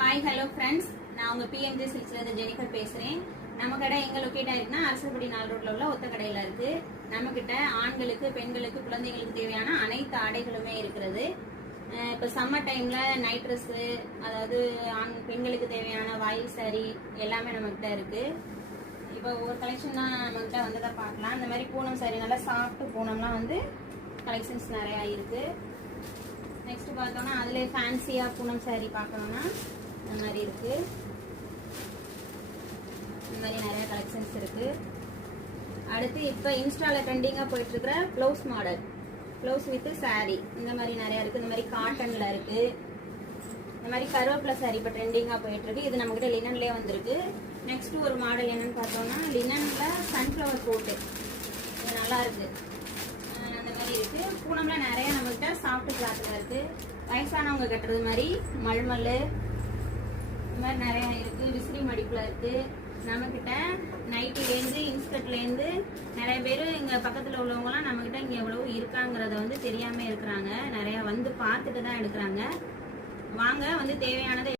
Hi hello friends, நான் உங்க PMJ சில்க்ஸ்ல Jennifer பேசுறேன். நம்ம கடை எங்க லொக்கேட் ஆயிருக்குன்னா அரசப்படி 4 ரோட்ல உள்ள ஒத்த கடையில இருக்கு. நம்ம கிட்ட ஆண்களுக்கு, பெண்களுக்கு, குழந்தைகளுக்கு தேவையான அனைத்து ஆடைகளுமே இருக்கிறது. இப்போ சம்மர் டைம்ல நைட் ட்ரெஸ், அதாவது பெண்களுக்கு தேவையான வாயில் சாரி எல்லாமே நம்ம கிட்ட இருக்கு. இப்போ ஒரு கலெக்ஷன் தான் நம்ம கிட்ட வந்ததை பார்க்கலாம். இந்த மாதிரி பூனம் சாரி, நல்லா சாஃப்ட் பூனம்லாம் வந்து கலெக்ஷன்ஸ் நிறையா இருக்கு. நெக்ஸ்ட் பார்த்தோம்னா அதுல ஃபேன்சியா பூனம் சாரி பார்க்கணும்னா இந்த மாதிரி இருக்கு. இந்த மாதிரி நிறைய கலெக்ஷன்ஸ் இருக்கு. அடுத்து இப்போ இன்ஸ்டால ட்ரெண்டிங்கா போயிட்டு இருக்கிற blouse model, blouse with sorry இந்த மாதிரி நிறைய இருக்கு. இந்த மாதிரி காட்டன்ல இருக்கு. இந்த மாதிரி கருவேப்பிலை சாரி இப்போ ட்ரெண்டிங்கா போயிட்டு இருக்கு. இது நம்ம கிட்ட லினன்லயே வந்திருக்கு. நெக்ஸ்ட் ஒரு மாடல் என்னன்னு பார்த்தோம்னா லினன்ல சன்ஃப்ளவர் கோட்டு, இது நல்லா இருக்கு. அந்த மாதிரி இருக்கு. பூனம்ல நிறைய நம்ம கிட்ட சாஃப்ட் கிளாத்ல இருக்கு. வயசானவங்க கட்டுறது மாதிரி மல்மல் இந்த மாதிரி நிறைய இருக்கு. விசிறி மடிப்புல இருக்கு. நம்ம கிட்ட நைட்டிலேருந்து இன்ஸ்கர்ட்லேருந்து நிறைய பேர் இங்க பக்கத்துல உள்ளவங்கலாம் நம்ம கிட்ட இங்க எவ்வளவு இருக்காங்கிறத வந்து தெரியாம இருக்கிறாங்க. நிறைய வந்து பார்த்துட்டு தான் எடுக்கிறாங்க. வாங்க, வந்து தேவையானதை